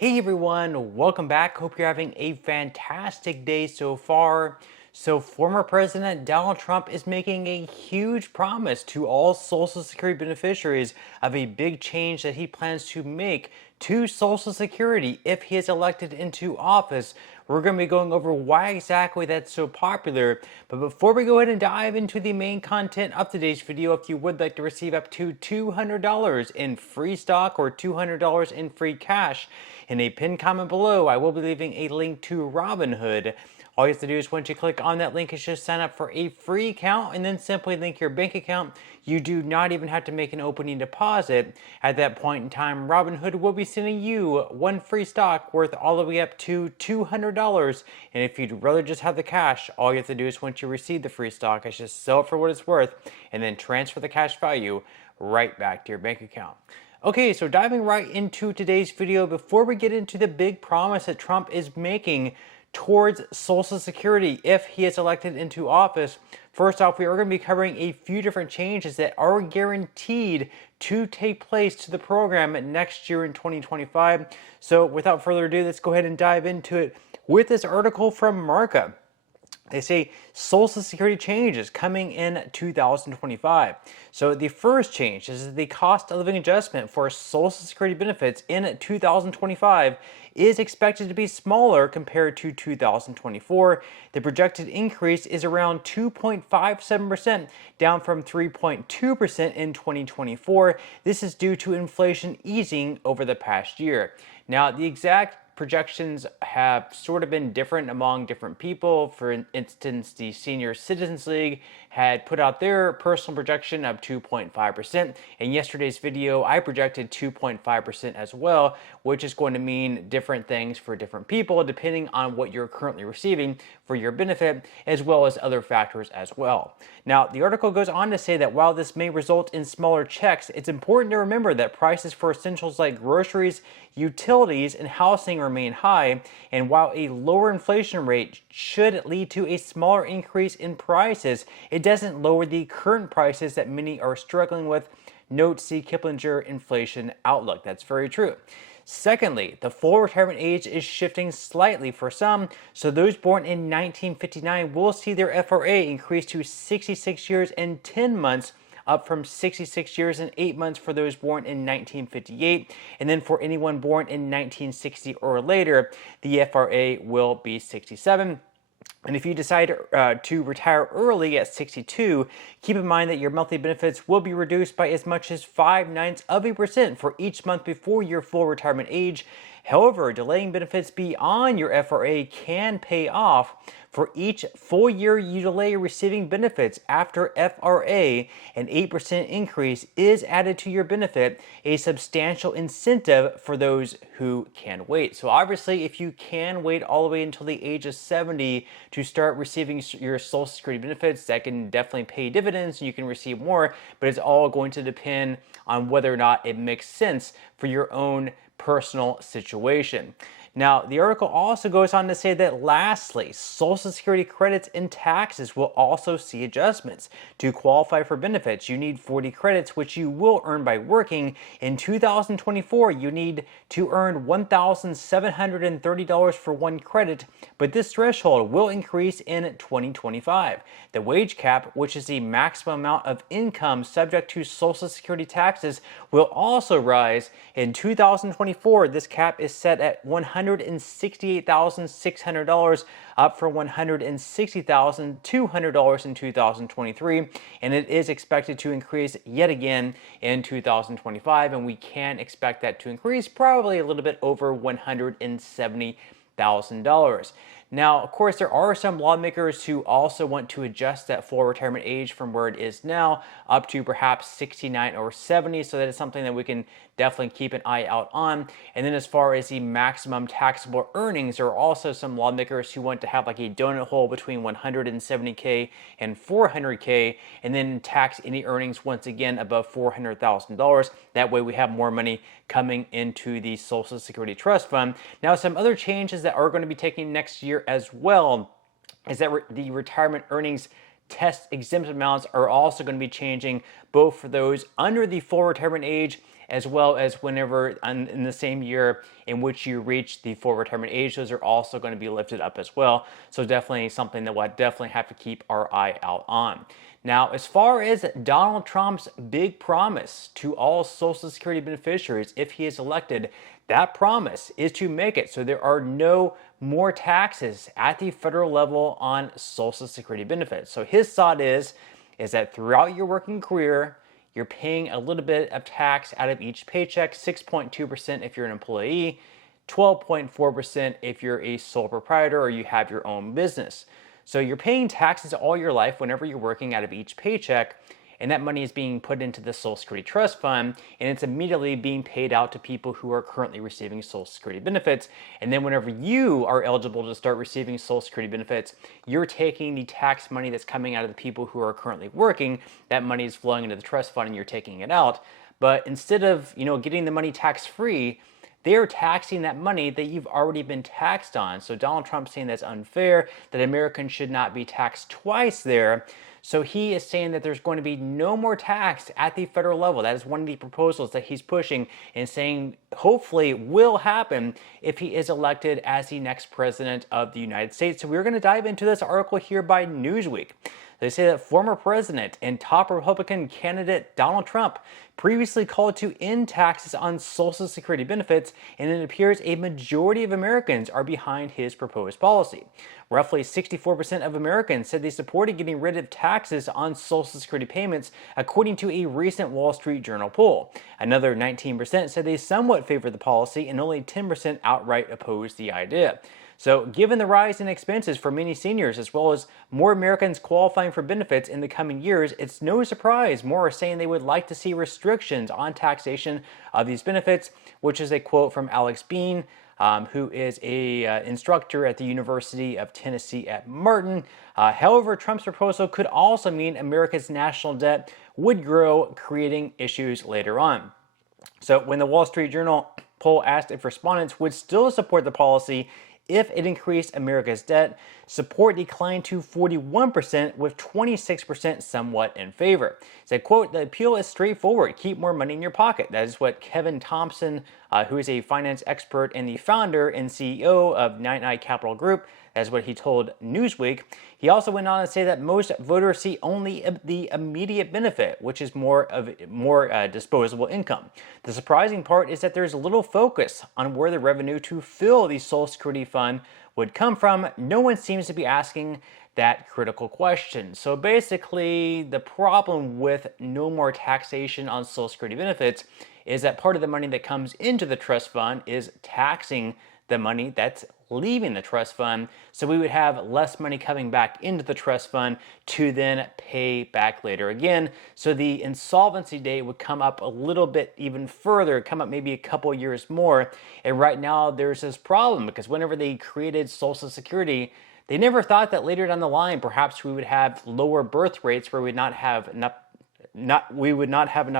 Hey everyone, welcome back. Hope you're having a fantastic day so far. So, former President Donald Trump is making a huge promise to all Social Security beneficiaries of a big change that he plans to make to Social Security if he is elected into office. We're going to be going over why exactly that's so popular. But before we go ahead and dive into the main content of today's video, if you would like to receive up to $200 in free stock or $200 in free cash, in a pinned comment below, I will be leaving a link to Robinhood. All you have to do is once you click on that link is just sign up for a free account and then simply link your bank account. You do not even have to make an opening deposit. At that point in time, Robinhood will be sending you one free stock worth all the way up to $200. And if you'd rather just have the cash, all you have to do is once you receive the free stock is just sell it for what it's worth and then transfer the cash value right back to your bank account. Okay, so diving right into today's video, before we get into the big promise that Trump is making towards Social Security if he is elected into office, first off, we are going to be covering a few different changes that are guaranteed to take place to the program next year in 2025. So without further ado, let's go ahead and dive into it with this article from Marca. They say Social Security changes coming in 2025. So the first change is the cost of living adjustment for Social Security benefits in 2025 is expected to be smaller compared to 2024. The projected increase is around 2.57%, down from 3.2% in 2024. This is due to inflation easing over the past year. Now, the exact projections have sort of been different among different people. For instance, the Senior Citizens League had put out their personal projection of 2.5%. In yesterday's video, I projected 2.5% as well, which is going to mean different things for different people depending on what you're currently receiving for your benefit, as well as other factors as well. Now, the article goes on to say that while this may result in smaller checks, it's important to remember that prices for essentials like groceries, utilities, and housing remain high, and while a lower inflation rate should lead to a smaller increase in prices, it doesn't lower the current prices that many are struggling with. Note see Kiplinger Inflation Outlook. That's very true. Secondly, the full retirement age is shifting slightly for some, so those born in 1959 will see their FRA increase to 66 years and 10 months, up from 66 years and 8 months for those born in 1958. And then for anyone born in 1960 or later, the FRA will be 67. And if you decide to retire early at 62, keep in mind that your monthly benefits will be reduced by as much as 0.09% for each month before your full retirement age. However, delaying benefits beyond your FRA can pay off. For each full year you delay receiving benefits after FRA, an 8% increase is added to your benefit, a substantial incentive for those who can wait. So obviously, if you can wait all the way until the age of 70 to start receiving your Social Security benefits, that can definitely pay dividends and you can receive more, but it's all going to depend on whether or not it makes sense for your own personal situation. Now, the article also goes on to say that lastly, Social Security credits and taxes will also see adjustments. To qualify for benefits, you need 40 credits, which you will earn by working. In 2024, you need to earn $1,730 for one credit, but this threshold will increase in 2025. The wage cap, which is the maximum amount of income subject to Social Security taxes, will also rise. In 2024, this cap is set at $168,600, up from $160,200 in 2023, and it is expected to increase yet again in 2025, and we can expect that to increase probably a little bit over $170,000. Now, of course, there are some lawmakers who also want to adjust that full retirement age from where it is now up to perhaps 69 or 70. So that is something that we can definitely keep an eye out on. And then as far as the maximum taxable earnings, there are also some lawmakers who want to have like a donut hole between 170K and 400K, and then tax any earnings once again above $400,000. That way we have more money coming into the Social Security Trust Fund. Now, some other changes that are going to be taking next year as well is that the retirement earnings test exempt amounts are also going to be changing, both for those under the full retirement age as well as whenever in the same year in which you reach the full retirement age, those are also going to be lifted up as well. So definitely something that we'll definitely have to keep our eye out on. Now, as far as Donald Trump's big promise to all Social Security beneficiaries if he is elected, that promise is to make it so there are no more taxes at the federal level on Social Security benefits. So his thought is that throughout your working career, you're paying a little bit of tax out of each paycheck, 6.2% if you're an employee, 12.4% if you're a sole proprietor or you have your own business. So you're paying taxes all your life whenever you're working out of each paycheck, and that money is being put into the Social Security Trust Fund, and it's immediately being paid out to people who are currently receiving Social Security benefits. And then whenever you are eligible to start receiving Social Security benefits, you're taking the tax money that's coming out of the people who are currently working. That money is flowing into the trust fund and you're taking it out. But instead of, getting the money tax-free, they're taxing that money that you've already been taxed on. So Donald Trump's saying that's unfair, that Americans should not be taxed twice there. So he is saying that there's going to be no more tax at the federal level. That is one of the proposals that he's pushing and saying hopefully will happen if he is elected as the next president of the United States. So we're going to dive into this article here by Newsweek. They say that former president and top Republican candidate Donald Trump previously called to end taxes on Social Security benefits, and it appears a majority of Americans are behind his proposed policy. Roughly 64% of Americans said they supported getting rid of taxes on Social Security payments, according to a recent Wall Street Journal poll. Another 19% said they somewhat favored the policy, and only 10% outright opposed the idea. So given the rise in expenses for many seniors, as well as more Americans qualifying for benefits in the coming years, it's no surprise more are saying they would like to see restrictions on taxation of these benefits, which is a quote from Alex Bean, who is a instructor at the University of Tennessee at Martin. However, Trump's proposal could also mean America's national debt would grow, creating issues later on. So when the Wall Street Journal poll asked if respondents would still support the policy if it increased America's debt, support declined to 41%, with 26% somewhat in favor. It said, quote, "The appeal is straightforward. Keep more money in your pocket." That is what Kevin Thompson, who is a finance expert and the founder and CEO of 99 Capital Group, that's what he told Newsweek. He also went on to say that most voters see only the immediate benefit, which is more disposable income. The surprising part is that there's little focus on where the revenue to fill the Social Security fund would come from. No one seems to be asking that critical question. So basically, the problem with no more taxation on Social Security benefits is that part of the money that comes into the trust fund is taxing the money that's leaving the trust fund, so we would have less money coming back into the trust fund to then pay back later again. So the insolvency date would come up a little bit even further, come up maybe a couple years more. And right now there's this problem because whenever they created Social Security, they never thought that later down the line perhaps we would have lower birth rates where we would not have enough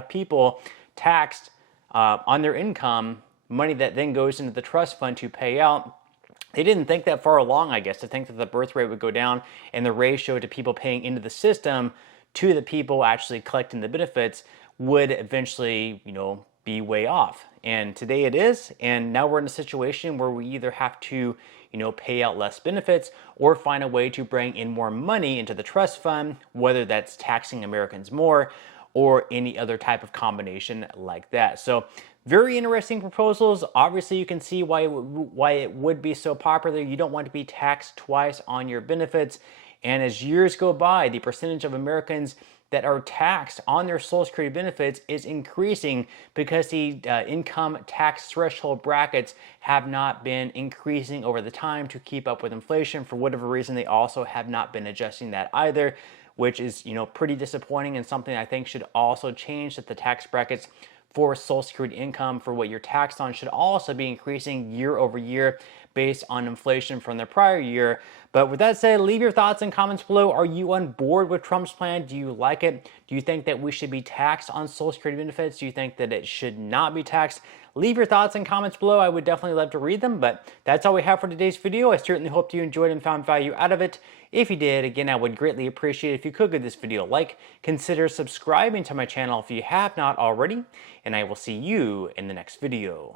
people taxed on their income, money that then goes into the trust fund to pay out. They didn't think that far along, I guess, to think that the birth rate would go down and the ratio to people paying into the system to the people actually collecting the benefits would eventually, be way off. And today it is, and now we're in a situation where we either have to, pay out less benefits or find a way to bring in more money into the trust fund, whether that's taxing Americans more or any other type of combination like that. So very interesting proposals. Obviously, you can see why it would be so popular. You don't want to be taxed twice on your benefits. And as years go by, the percentage of Americans that are taxed on their Social Security benefits is increasing because the income tax threshold brackets have not been increasing over the time to keep up with inflation. For whatever reason, they also have not been adjusting that either, which is pretty disappointing and something I think should also change, that the tax brackets for Social Security income for what you're taxed on should also be increasing year over year based on inflation from the prior year. But with that said, leave your thoughts and comments below. Are you on board with Trump's plan? Do you like it? Do you think that we should be taxed on Social Security benefits? Do you think that it should not be taxed? leave your thoughts and comments below. I would definitely love to read them, but that's all we have for today's video. I certainly hope you enjoyed and found value out of it. If you did, again, I would greatly appreciate it if you could give this video a like, consider subscribing to my channel if you have not already, and I will see you in the next video.